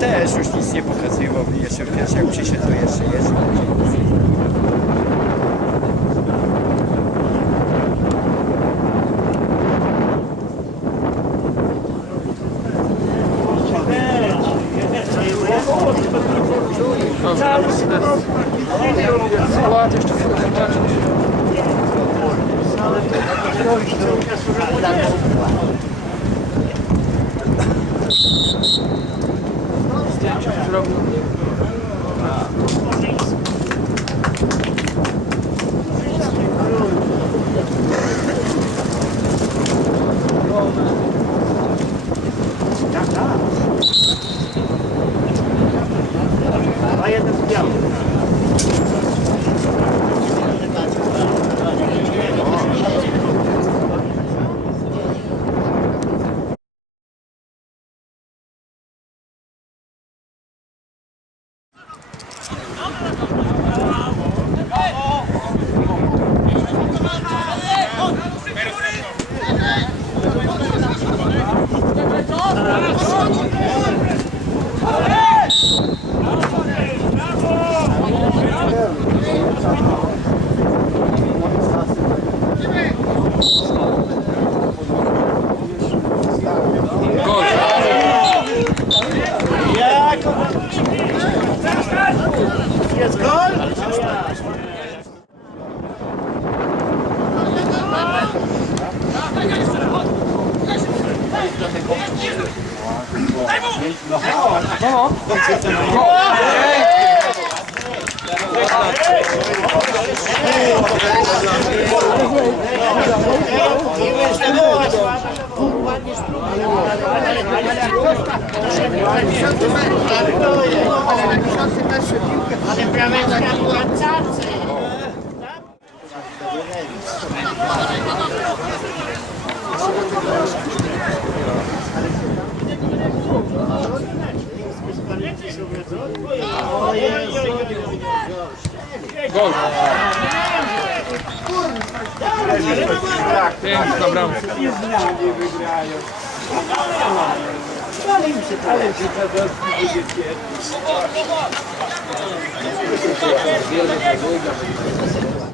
Też już nic nie pokazywał mi jeszcze pierwszy, jak przyszedł to jeszcze jest. Skład jeszcze chcę zobaczyć. Gol. Gol? Ale prawego światła Gol. Piękna bramka. Thank you.